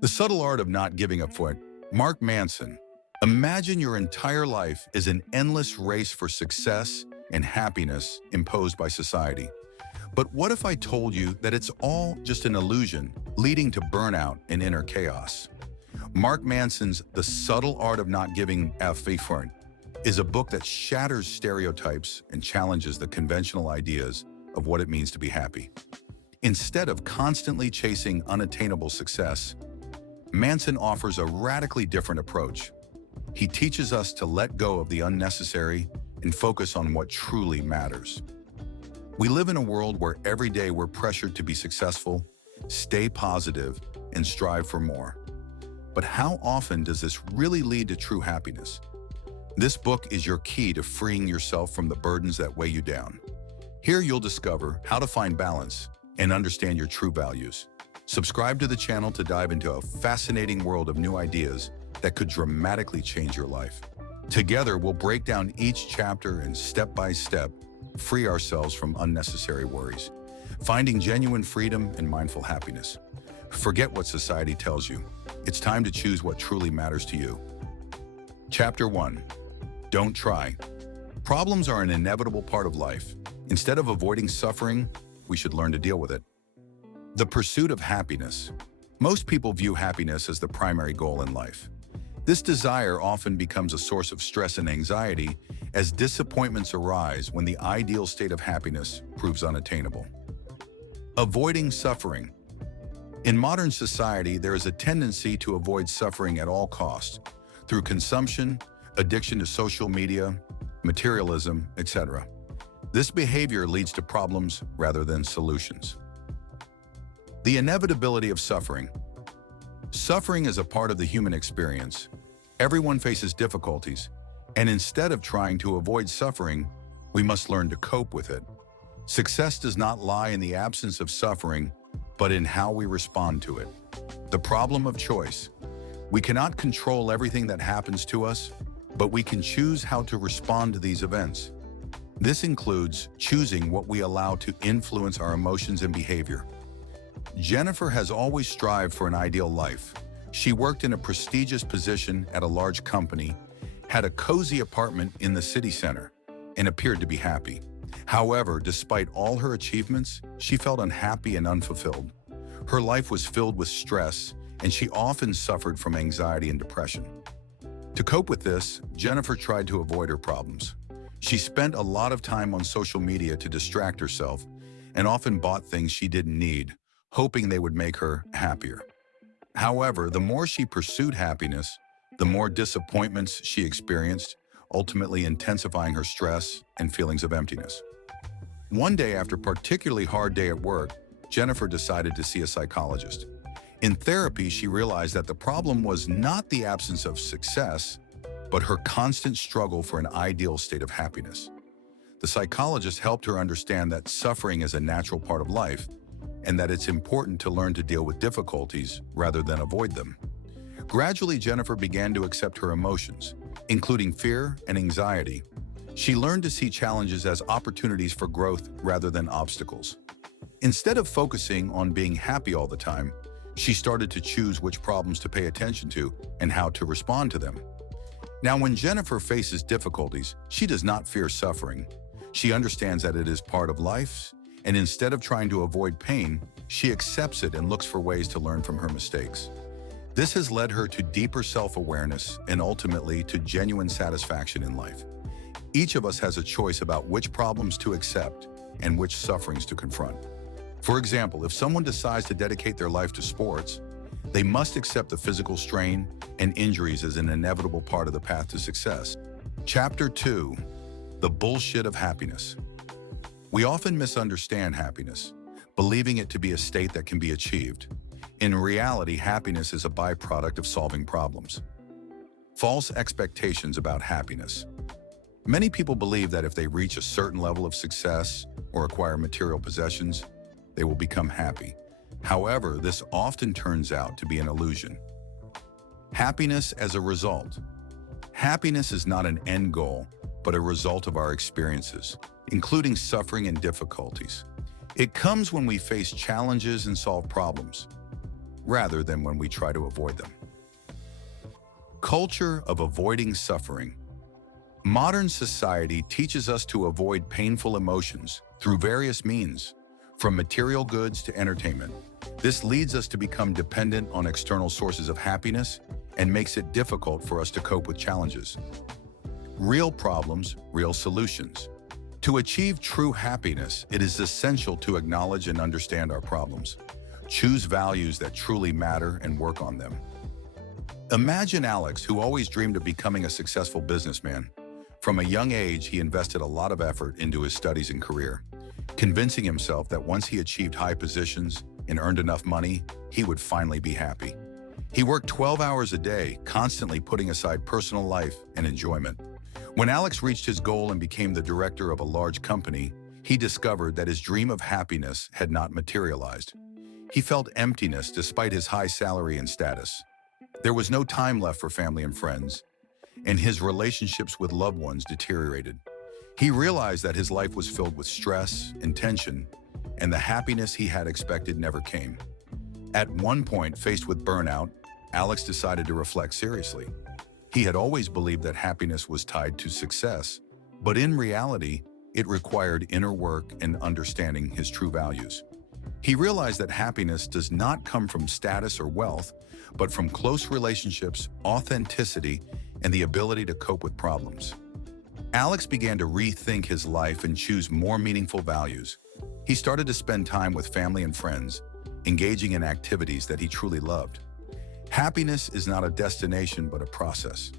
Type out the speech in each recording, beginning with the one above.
The Subtle Art of Not Giving a Foot, Mark Manson. Imagine your entire life is an endless race for success and happiness imposed by society. But what if I told you that it's all just an illusion, leading to burnout and inner chaos? Mark Manson's The Subtle Art of Not Giving a Foot is a book that shatters stereotypes and challenges the conventional ideas of what it means to be happy. Instead of constantly chasing unattainable success, Manson offers a radically different approach. He teaches us to let go of the unnecessary and focus on what truly matters. We live in a world where every day we're pressured to be successful, stay positive, and strive for more. But how often does this really lead to true happiness? This book is your key to freeing yourself from the burdens that weigh you down. Here you'll discover how to find balance and understand your true values. Subscribe to the channel to dive into a fascinating world of new ideas that could dramatically change your life. Together, we'll break down each chapter and step by step, free ourselves from unnecessary worries, finding genuine freedom and mindful happiness. Forget what society tells you. It's time to choose what truly matters to you. Chapter 1. Don't try. Problems are an inevitable part of life. Instead of avoiding suffering, we should learn to deal with it. The pursuit of happiness. Most people view happiness as the primary goal in life. This desire often becomes a source of stress and anxiety as disappointments arise when the ideal state of happiness proves unattainable. Avoiding suffering. In modern society, there is a tendency to avoid suffering at all costs through consumption, addiction to social media, materialism, etc. This behavior leads to problems rather than solutions. The inevitability of suffering. Suffering is a part of the human experience. Everyone faces difficulties, and instead of trying to avoid suffering, we must learn to cope with it. Success does not lie in the absence of suffering, but in how we respond to it. The problem of choice. We cannot control everything that happens to us, but we can choose how to respond to these events. This includes choosing what we allow to influence our emotions and behavior. Jennifer has always strived for an ideal life. She worked in a prestigious position at a large company, had a cozy apartment in the city center, and appeared to be happy. However, despite all her achievements, she felt unhappy and unfulfilled. Her life was filled with stress, and she often suffered from anxiety and depression. To cope with this, Jennifer tried to avoid her problems. She spent a lot of time on social media to distract herself and often bought things she didn't need, hoping they would make her happier. However, the more she pursued happiness, the more disappointments she experienced, ultimately intensifying her stress and feelings of emptiness. One day, after a particularly hard day at work, Jennifer decided to see a psychologist. In therapy, she realized that the problem was not the absence of success, but her constant struggle for an ideal state of happiness. The psychologist helped her understand that suffering is a natural part of life, and that it's important to learn to deal with difficulties rather than avoid them. Gradually, Jennifer began to accept her emotions, including fear and anxiety. She learned to see challenges as opportunities for growth rather than obstacles. Instead of focusing on being happy all the time, she started to choose which problems to pay attention to and how to respond to them. Now, when Jennifer faces difficulties, she does not fear suffering. She understands that it is part of life, and instead of trying to avoid pain, she accepts it and looks for ways to learn from her mistakes. This has led her to deeper self-awareness and ultimately to genuine satisfaction in life. Each of us has a choice about which problems to accept and which sufferings to confront. For example, if someone decides to dedicate their life to sports, they must accept the physical strain and injuries as an inevitable part of the path to success. Chapter 2. The Bullshit of Happiness. We often misunderstand happiness, believing it to be a state that can be achieved. In reality, happiness is a byproduct of solving problems. False expectations about happiness. Many people believe that if they reach a certain level of success or acquire material possessions, they will become happy. However, this often turns out to be an illusion. Happiness as a result. Happiness is not an end goal, but a result of our experiences, including suffering and difficulties. It comes when we face challenges and solve problems. rather than when we try to avoid them. Culture of avoiding suffering. Modern society teaches us to avoid painful emotions through various means, from material goods to entertainment. This leads us to become dependent on external sources of happiness and makes it difficult for us to cope with challenges. Real problems, real solutions. To achieve true happiness, it is essential to acknowledge and understand our problems. Choose values that truly matter and work on them. Imagine Alex, who always dreamed of becoming a successful businessman. From a young age, he invested a lot of effort into his studies and career, convincing himself that once he achieved high positions and earned enough money, he would finally be happy. He worked 12 hours a day, constantly putting aside personal life and enjoyment. When Alex reached his goal and became the director of a large company, he discovered that his dream of happiness had not materialized. He felt emptiness despite his high salary and status. There was no time left for family and friends, and his relationships with loved ones deteriorated. He realized that his life was filled with stress and tension, and the happiness he had expected never came. At one point, faced with burnout, Alex decided to reflect seriously. He had always believed that happiness was tied to success, but in reality, it required inner work and understanding his true values. He realized that happiness does not come from status or wealth, but from close relationships, authenticity, and the ability to cope with problems. Alex began to rethink his life and choose more meaningful values. He started to spend time with family and friends, engaging in activities that he truly loved. Happiness is not a destination, but a process.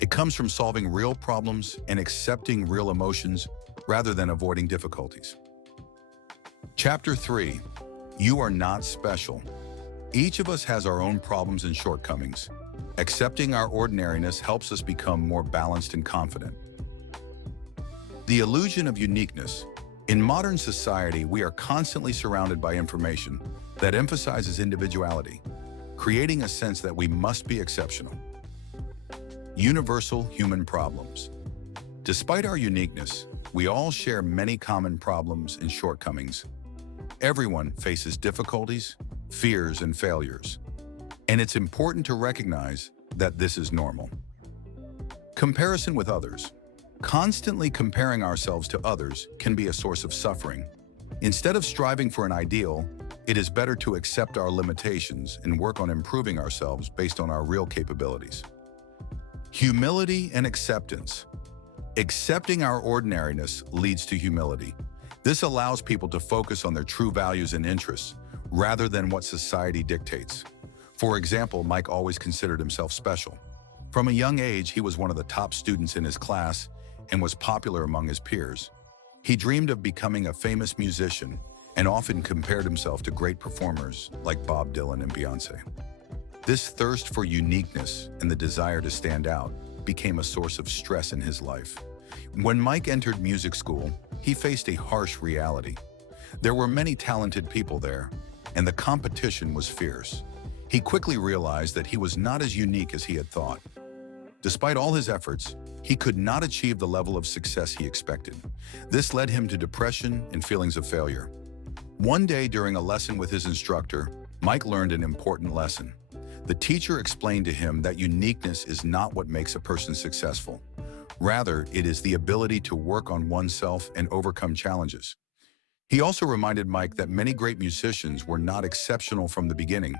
It comes from solving real problems and accepting real emotions rather than avoiding difficulties. Chapter 3. You are not special. Each of us has our own problems and shortcomings. Accepting our ordinariness helps us become more balanced and confident. The illusion of uniqueness. In modern society, we are constantly surrounded by information that emphasizes individuality, creating a sense that we must be exceptional. Universal human problems. Despite our uniqueness, we all share many common problems and shortcomings. Everyone faces difficulties, fears, and failures. And it's important to recognize that this is normal. Comparison with others. Constantly comparing ourselves to others can be a source of suffering. Instead of striving for an ideal, it is better to accept our limitations and work on improving ourselves based on our real capabilities. Humility and acceptance. Accepting our ordinariness leads to humility. This allows people to focus on their true values and interests rather than what society dictates. For example, Mike always considered himself special. From a young age, he was one of the top students in his class and was popular among his peers. He dreamed of becoming a famous musician and often compared himself to great performers like Bob Dylan and Beyonce. This thirst for uniqueness and the desire to stand out became a source of stress in his life. When Mike entered music school, he faced a harsh reality. There were many talented people there, and the competition was fierce. He quickly realized that he was not as unique as he had thought. Despite all his efforts, he could not achieve the level of success he expected. This led him to depression and feelings of failure. One day during a lesson with his instructor, Mike learned an important lesson. The teacher explained to him that uniqueness is not what makes a person successful. Rather, it is the ability to work on oneself and overcome challenges. He also reminded Mike that many great musicians were not exceptional from the beginning.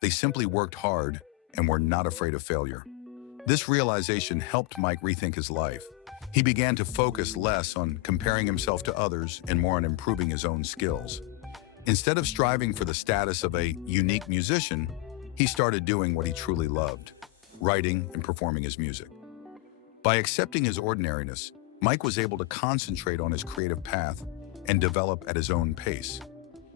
They simply worked hard and were not afraid of failure. This realization helped Mike rethink his life. He began to focus less on comparing himself to others and more on improving his own skills. Instead of striving for the status of a unique musician, he started doing what he truly loved, writing and performing his music. By accepting his ordinariness, Mike was able to concentrate on his creative path and develop at his own pace.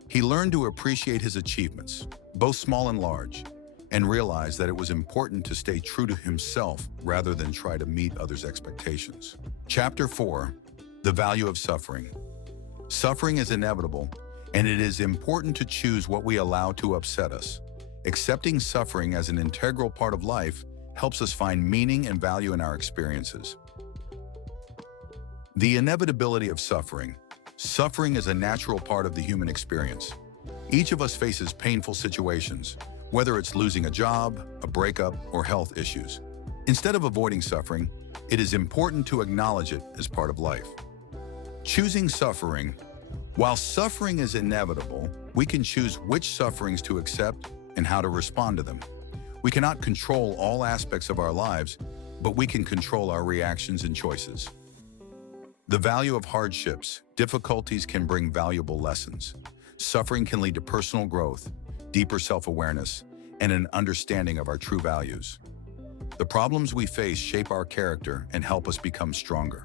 He learned to appreciate his achievements, both small and large, and realized that it was important to stay true to himself rather than try to meet others' expectations. Chapter 4. The Value of Suffering. Suffering is inevitable, and it is important to choose what we allow to upset us. Accepting suffering as an integral part of life helps us find meaning and value in our experiences. The inevitability of suffering. Suffering is a natural part of the human experience. Each of us faces painful situations, whether it's losing a job, a breakup, or health issues. Instead of avoiding suffering, it is important to acknowledge it as part of life. Choosing suffering. While suffering is inevitable, we can choose which sufferings to accept and how to respond to them. We cannot control all aspects of our lives, but we can control our reactions and choices. The value of hardships. Difficulties can bring valuable lessons. Suffering can lead to personal growth, deeper self-awareness, and an understanding of our true values. The problems we face shape our character and help us become stronger.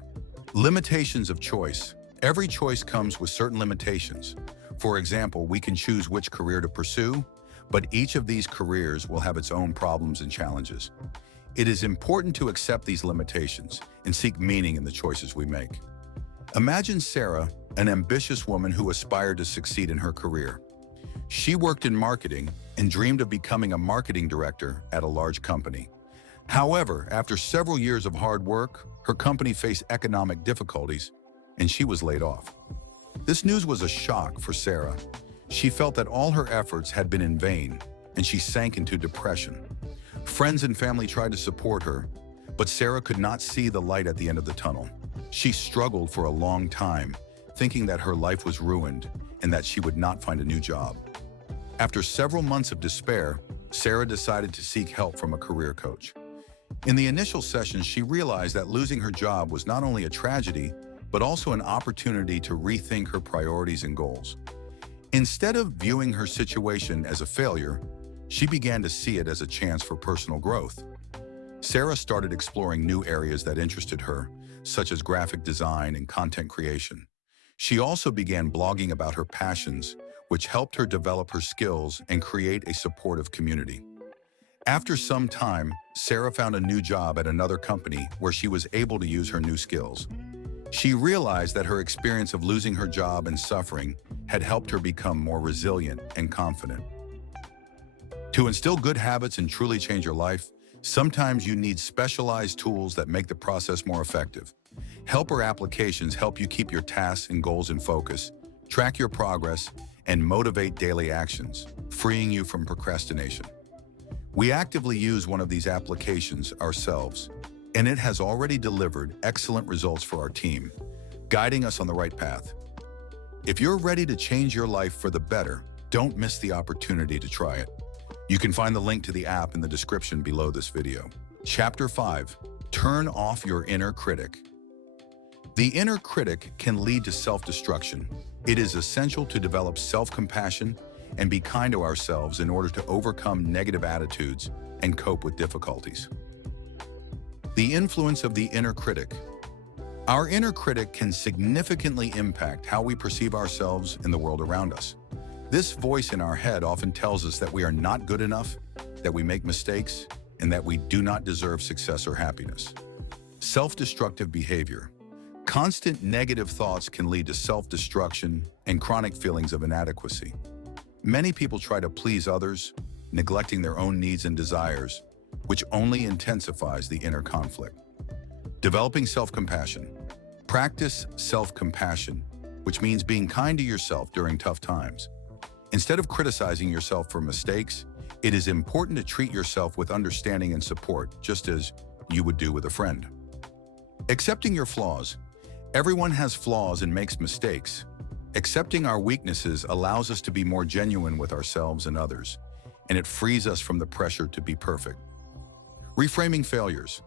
Limitations of choice. Every choice comes with certain limitations. For example, we can choose which career to pursue, but each of these careers will have its own problems and challenges. It is important to accept these limitations and seek meaning in the choices we make. Imagine Sarah, an ambitious woman who aspired to succeed in her career. She worked in marketing and dreamed of becoming a marketing director at a large company. However, after several years of hard work, her company faced economic difficulties and she was laid off. This news was a shock for Sarah. She felt that all her efforts had been in vain and she sank into depression. Friends and family tried to support her, but Sarah could not see the light at the end of the tunnel. She struggled for a long time, thinking that her life was ruined and that she would not find a new job. After several months of despair, Sarah decided to seek help from a career coach. In the initial sessions, she realized that losing her job was not only a tragedy, but also an opportunity to rethink her priorities and goals. Instead of viewing her situation as a failure, she began to see it as a chance for personal growth. Sarah started exploring new areas that interested her, such as graphic design and content creation. She also began blogging about her passions, which helped her develop her skills and create a supportive community. After some time, Sarah found a new job at another company where she was able to use her new skills. She realized that her experience of losing her job and suffering had helped her become more resilient and confident. To instill good habits and truly change your life, sometimes you need specialized tools that make the process more effective. Helper applications help you keep your tasks and goals in focus, track your progress, and motivate daily actions, freeing you from procrastination. We actively use one of these applications ourselves, and it has already delivered excellent results for our team, guiding us on the right path. If you're ready to change your life for the better, don't miss the opportunity to try it. You can find the link to the app in the description below this video. Chapter 5. Turn off your inner critic. The inner critic can lead to self-destruction. It is essential to develop self-compassion and be kind to ourselves in order to overcome negative attitudes and cope with difficulties. The influence of the inner critic. Our inner critic can significantly impact how we perceive ourselves and the world around us. This voice in our head often tells us that we are not good enough, that we make mistakes, and that we do not deserve success or happiness. Self-destructive behavior. Constant negative thoughts can lead to self-destruction and chronic feelings of inadequacy. Many people try to please others, neglecting their own needs and desires, which only intensifies the inner conflict. Developing self-compassion. Practice self-compassion, which means being kind to yourself during tough times. Instead of criticizing yourself for mistakes, it is important to treat yourself with understanding and support, just as you would do with a friend. Accepting your flaws. Everyone has flaws and makes mistakes. Accepting our weaknesses allows us to be more genuine with ourselves and others, and it frees us from the pressure to be perfect. Reframing failures.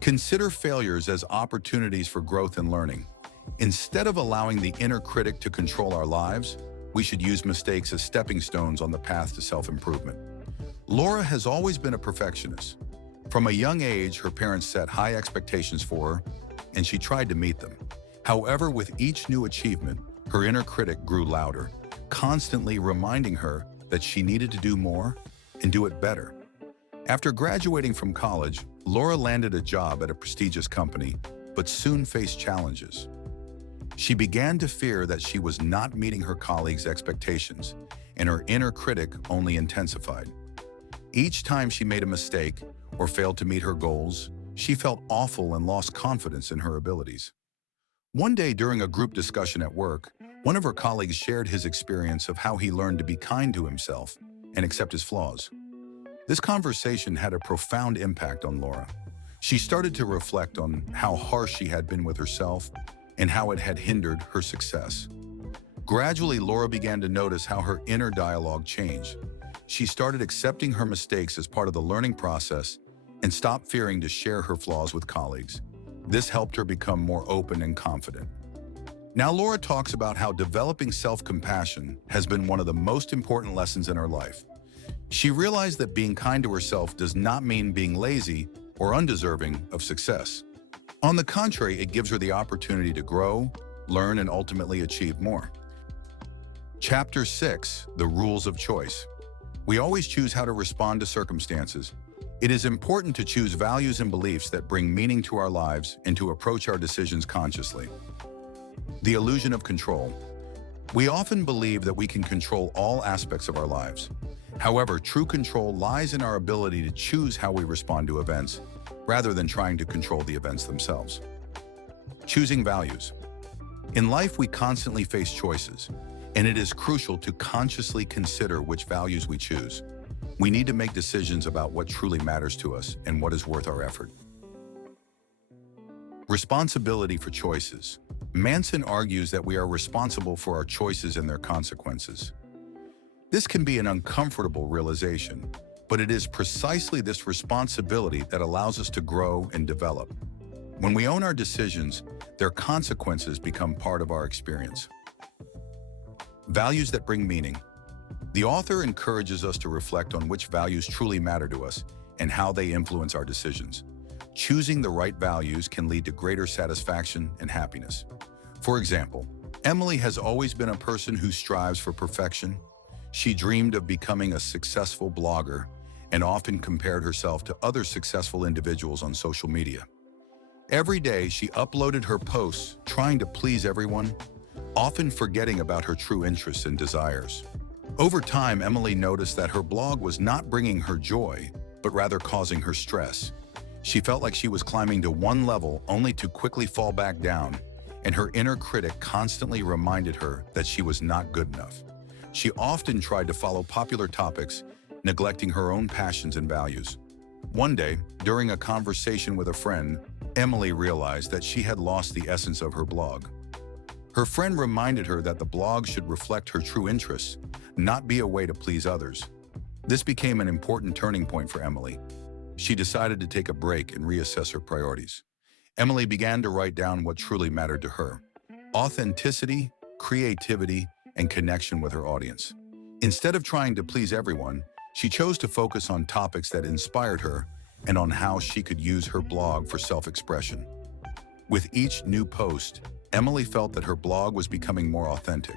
Consider failures as opportunities for growth and learning. Instead of allowing the inner critic to control our lives, we should use mistakes as stepping stones on the path to self-improvement. Laura has always been a perfectionist. From a young age, her parents set high expectations for her, and she tried to meet them. However, with each new achievement, her inner critic grew louder, constantly reminding her that she needed to do more and do it better. After graduating from college, Laura landed a job at a prestigious company, but soon faced challenges. She began to fear that she was not meeting her colleagues' expectations, and her inner critic only intensified. Each time she made a mistake or failed to meet her goals, she felt awful and lost confidence in her abilities. One day during a group discussion at work, one of her colleagues shared his experience of how he learned to be kind to himself and accept his flaws. This conversation had a profound impact on Laura. She started to reflect on how harsh she had been with herself and how it had hindered her success. Gradually, Laura began to notice how her inner dialogue changed. She started accepting her mistakes as part of the learning process and stopped fearing to share her flaws with colleagues. This helped her become more open and confident. Now, Laura talks about how developing self-compassion has been one of the most important lessons in her life. She realized that being kind to herself does not mean being lazy or undeserving of success. On the contrary, it gives her the opportunity to grow, learn, and ultimately achieve more. Chapter 6: The Rules of Choice. We always choose how to respond to circumstances. It is important to choose values and beliefs that bring meaning to our lives and to approach our decisions consciously. The illusion of control. We often believe that we can control all aspects of our lives. However, true control lies in our ability to choose how we respond to events, rather than trying to control the events themselves. Choosing values. In life, we constantly face choices, and it is crucial to consciously consider which values we choose. We need to make decisions about what truly matters to us and what is worth our effort. Responsibility for choices. Manson argues that we are responsible for our choices and their consequences. This can be an uncomfortable realization, but it is precisely this responsibility that allows us to grow and develop. When we own our decisions, their consequences become part of our experience. Values that bring meaning. The author encourages us to reflect on which values truly matter to us and how they influence our decisions. Choosing the right values can lead to greater satisfaction and happiness. For example, Emily has always been a person who strives for perfection. She dreamed of becoming a successful blogger and often compared herself to other successful individuals on social media. Every day, she uploaded her posts, trying to please everyone, often forgetting about her true interests and desires. Over time, Emily noticed that her blog was not bringing her joy, but rather causing her stress. She felt like she was climbing to one level only to quickly fall back down, and her inner critic constantly reminded her that she was not good enough. She often tried to follow popular topics, neglecting her own passions and values. One day, during a conversation with a friend, Emily realized that she had lost the essence of her blog. Her friend reminded her that the blog should reflect her true interests, not be a way to please others. This became an important turning point for Emily. She decided to take a break and reassess her priorities. Emily began to write down what truly mattered to her: authenticity, creativity, and connection with her audience. Instead of trying to please everyone, she chose to focus on topics that inspired her and on how she could use her blog for self-expression. With each new post, Emily felt that her blog was becoming more authentic.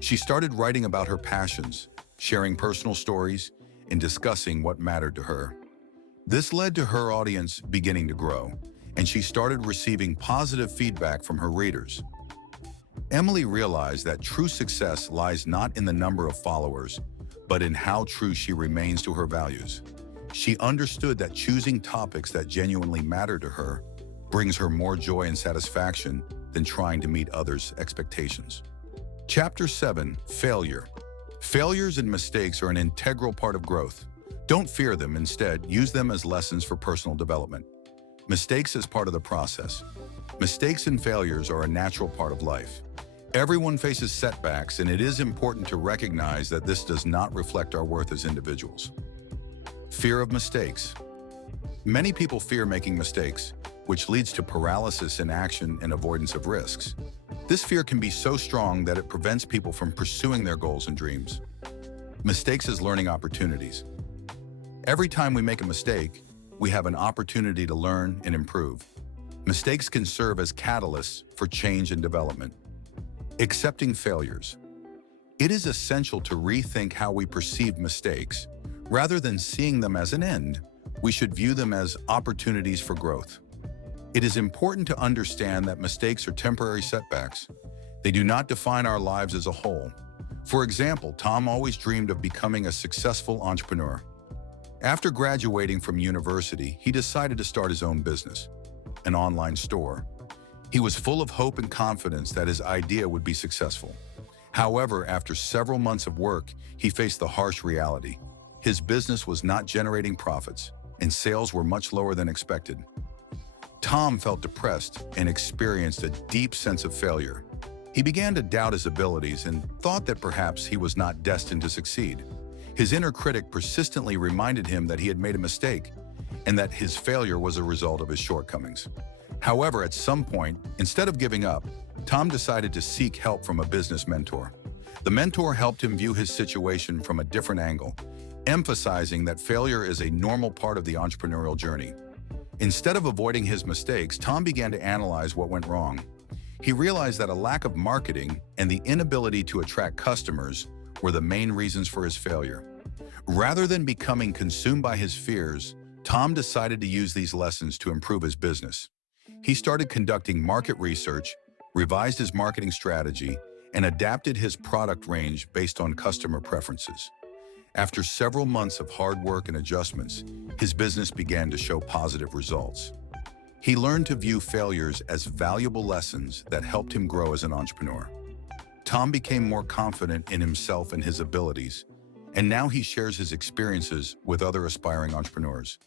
She started writing about her passions, sharing personal stories, and discussing what mattered to her. This led to her audience beginning to grow, and she started receiving positive feedback from her readers. Emily realized that true success lies not in the number of followers, but in how true she remains to her values. She understood that choosing topics that genuinely matter to her brings her more joy and satisfaction than trying to meet others' expectations. Chapter 7: Failure. Failures and mistakes are an integral part of growth. Don't fear them. Instead, use them as lessons for personal development. Mistakes as part of the process. Mistakes and failures are a natural part of life. Everyone faces setbacks, and it is important to recognize that this does not reflect our worth as individuals. Fear of mistakes. Many people fear making mistakes, which leads to paralysis in action and avoidance of risks. This fear can be so strong that it prevents people from pursuing their goals and dreams. Mistakes as learning opportunities. Every time we make a mistake, we have an opportunity to learn and improve. Mistakes can serve as catalysts for change and development. Accepting failures. It is essential to rethink how we perceive mistakes. Rather than seeing them as an end, we should view them as opportunities for growth. It is important to understand that mistakes are temporary setbacks. They do not define our lives as a whole. For example, Tom always dreamed of becoming a successful entrepreneur. After graduating from university, he decided to start his own business, an online store. He was full of hope and confidence that his idea would be successful. However, after several months of work, he faced the harsh reality. His business was not generating profits, and sales were much lower than expected. Tom felt depressed and experienced a deep sense of failure. He began to doubt his abilities and thought that perhaps he was not destined to succeed. His inner critic persistently reminded him that he had made a mistake and that his failure was a result of his shortcomings. However, at some point, instead of giving up, Tom decided to seek help from a business mentor. The mentor helped him view his situation from a different angle, emphasizing that failure is a normal part of the entrepreneurial journey. Instead of avoiding his mistakes, Tom began to analyze what went wrong. He realized that a lack of marketing and the inability to attract customers were the main reasons for his failure. Rather than becoming consumed by his fears, Tom decided to use these lessons to improve his business. He started conducting market research, revised his marketing strategy, and adapted his product range based on customer preferences. After several months of hard work and adjustments, his business began to show positive results. He learned to view failures as valuable lessons that helped him grow as an entrepreneur. Tom became more confident in himself and his abilities, and now he shares his experiences with other aspiring entrepreneurs,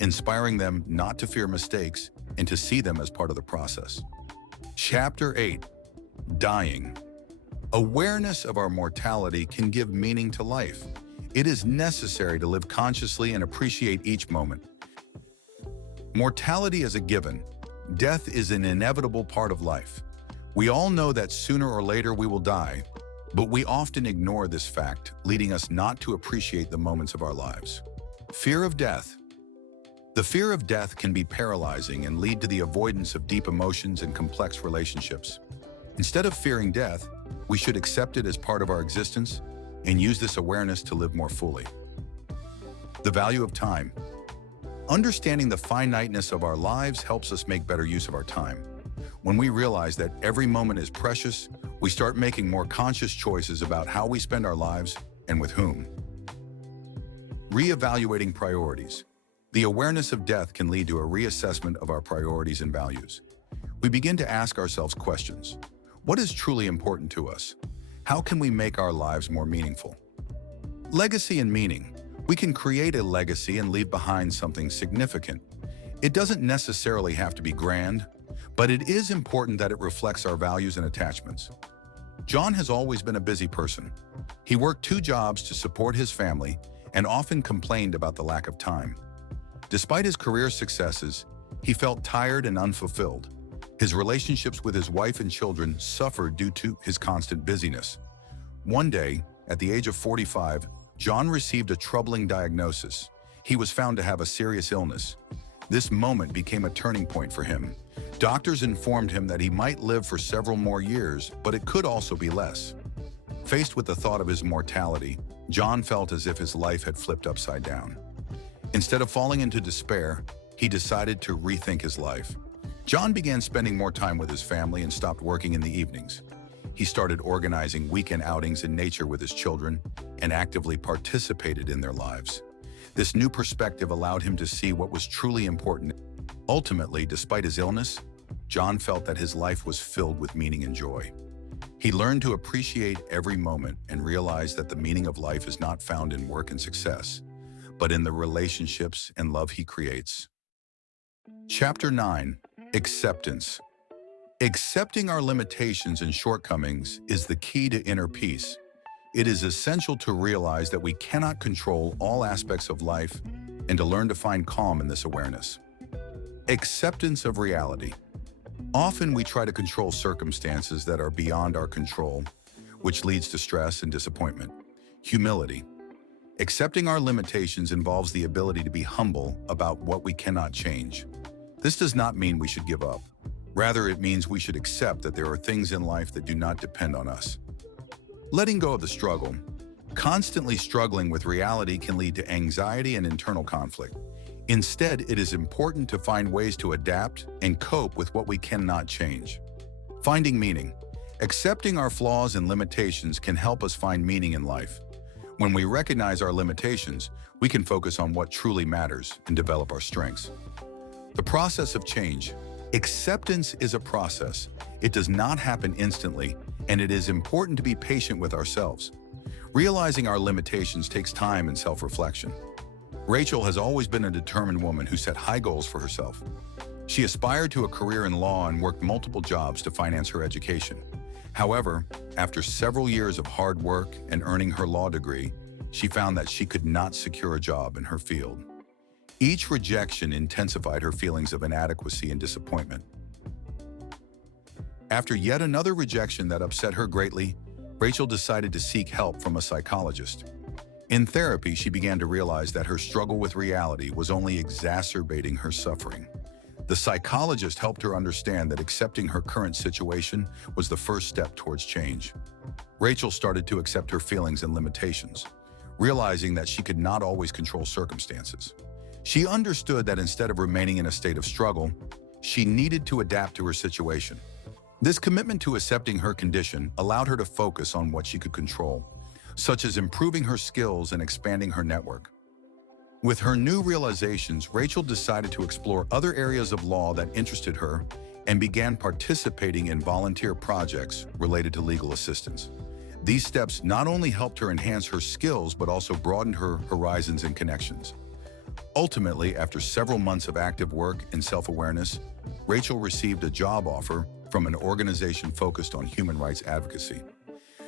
inspiring them not to fear mistakes and to see them as part of the process. Chapter 8. Dying. Awareness of our mortality can give meaning to life. It is necessary to live consciously and appreciate each moment. Mortality is a given. Death is an inevitable part of life. We all know that sooner or later we will die, but we often ignore this fact, leading us not to appreciate the moments of our lives. Fear of death. The fear of death can be paralyzing and lead to the avoidance of deep emotions and complex relationships. Instead of fearing death, we should accept it as part of our existence and use this awareness to live more fully. The value of time. Understanding the finiteness of our lives helps us make better use of our time. When we realize that every moment is precious, we start making more conscious choices about how we spend our lives and with whom. Reevaluating priorities. The awareness of death can lead to a reassessment of our priorities and values. We begin to ask ourselves questions. What is truly important to us? How can we make our lives more meaningful? Legacy and meaning. We can create a legacy and leave behind something significant. It doesn't necessarily have to be grand, but it is important that it reflects our values and attachments. John has always been a busy person. He worked 2 jobs to support his family and often complained about the lack of time. Despite his career successes, he felt tired and unfulfilled. His relationships with his wife and children suffered due to his constant busyness. One day, at the age of 45, John received a troubling diagnosis. He was found to have a serious illness. This moment became a turning point for him. Doctors informed him that he might live for several more years, but it could also be less. Faced with the thought of his mortality, John felt as if his life had flipped upside down. Instead of falling into despair, he decided to rethink his life. John began spending more time with his family and stopped working in the evenings. He started organizing weekend outings in nature with his children and actively participated in their lives. This new perspective allowed him to see what was truly important. Ultimately, despite his illness, John felt that his life was filled with meaning and joy. He learned to appreciate every moment and realized that the meaning of life is not found in work and success, but in the relationships and love he creates. Chapter 9. Acceptance. Accepting our limitations and shortcomings is the key to inner peace. It is essential to realize that we cannot control all aspects of life and to learn to find calm in this awareness. Acceptance of reality. Often we try to control circumstances that are beyond our control, which leads to stress and disappointment. Humility. Accepting our limitations involves the ability to be humble about what we cannot change. This does not mean we should give up. Rather, it means we should accept that there are things in life that do not depend on us. Letting go of the struggle. Constantly struggling with reality can lead to anxiety and internal conflict. Instead, it is important to find ways to adapt and cope with what we cannot change. Finding meaning. Accepting our flaws and limitations can help us find meaning in life. When we recognize our limitations, we can focus on what truly matters and develop our strengths. The process of change. Acceptance is a process. It does not happen instantly, and it is important to be patient with ourselves. Realizing our limitations takes time and self-reflection. Rachel has always been a determined woman who set high goals for herself. She aspired to a career in law and worked multiple jobs to finance her education. However, after several years of hard work and earning her law degree, she found that she could not secure a job in her field. Each rejection intensified her feelings of inadequacy and disappointment. After yet another rejection that upset her greatly, Rachel decided to seek help from a psychologist. In therapy, she began to realize that her struggle with reality was only exacerbating her suffering. The psychologist helped her understand that accepting her current situation was the first step towards change. Rachel started to accept her feelings and limitations, realizing that she could not always control circumstances. She understood that instead of remaining in a state of struggle, she needed to adapt to her situation. This commitment to accepting her condition allowed her to focus on what she could control, such as improving her skills and expanding her network. With her new realizations, Rachel decided to explore other areas of law that interested her and began participating in volunteer projects related to legal assistance. These steps not only helped her enhance her skills, but also broadened her horizons and connections. Ultimately, after several months of active work and self-awareness, Rachel received a job offer from an organization focused on human rights advocacy.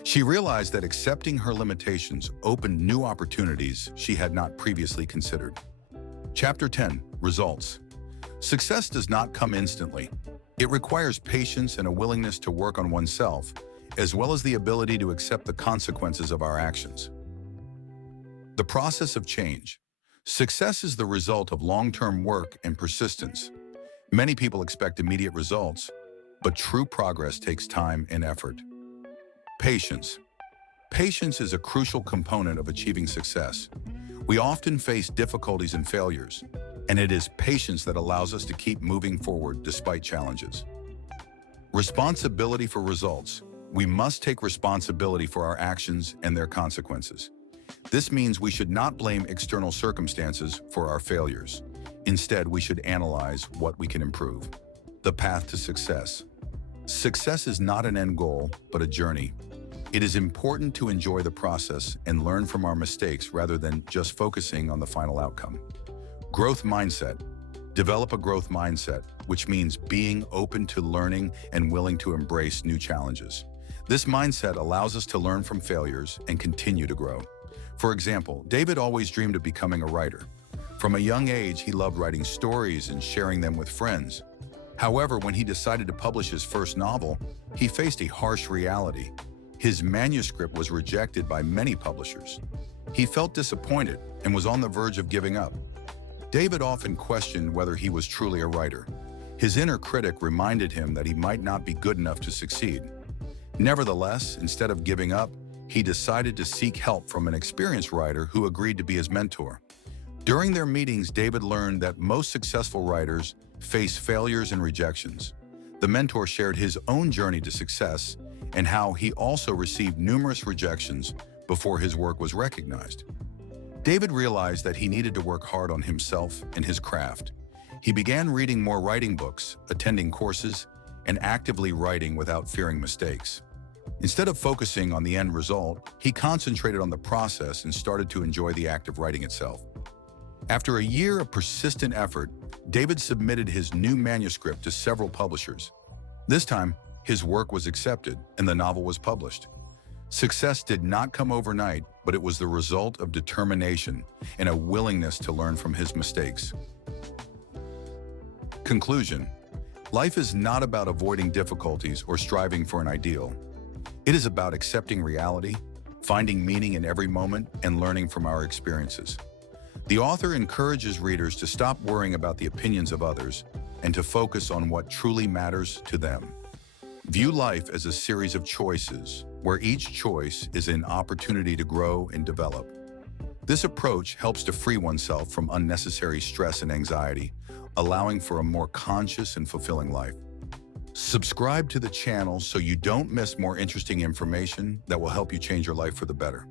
She realized that accepting her limitations opened new opportunities she had not previously considered. Chapter 10. Results. Success does not come instantly. It requires patience and a willingness to work on oneself, as well as the ability to accept the consequences of our actions. The process of change. Success is the result of long-term work and persistence. Many people expect immediate results, but true progress takes time and effort. Patience. Patience is a crucial component of achieving success. We often face difficulties and failures, and it is patience that allows us to keep moving forward despite challenges. Responsibility for results. We must take responsibility for our actions and their consequences. This means we should not blame external circumstances for our failures. Instead, we should analyze what we can improve. The path to success. Success is not an end goal, but a journey. It is important to enjoy the process and learn from our mistakes rather than just focusing on the final outcome. Growth mindset. Develop a growth mindset, which means being open to learning and willing to embrace new challenges. This mindset allows us to learn from failures and continue to grow. For example, David always dreamed of becoming a writer. From a young age, he loved writing stories and sharing them with friends. However, when he decided to publish his first novel, he faced a harsh reality. His manuscript was rejected by many publishers. He felt disappointed and was on the verge of giving up. David often questioned whether he was truly a writer. His inner critic reminded him that he might not be good enough to succeed. Nevertheless, instead of giving up, he decided to seek help from an experienced writer who agreed to be his mentor. During their meetings, David learned that most successful writers face failures and rejections. The mentor shared his own journey to success and how he also received numerous rejections before his work was recognized. David realized that he needed to work hard on himself and his craft. He began reading more writing books, attending courses, and actively writing without fearing mistakes. Instead of focusing on the end result, he concentrated on the process and started to enjoy the act of writing itself. After a year of persistent effort, David submitted his new manuscript to several publishers. This time, his work was accepted and the novel was published. Success did not come overnight, but it was the result of determination and a willingness to learn from his mistakes. Conclusion. Life is not about avoiding difficulties or striving for an ideal. It is about accepting reality, finding meaning in every moment, and learning from our experiences. The author encourages readers to stop worrying about the opinions of others and to focus on what truly matters to them. View life as a series of choices, where each choice is an opportunity to grow and develop. This approach helps to free oneself from unnecessary stress and anxiety, allowing for a more conscious and fulfilling life. Subscribe to the channel so you don't miss more interesting information that will help you change your life for the better.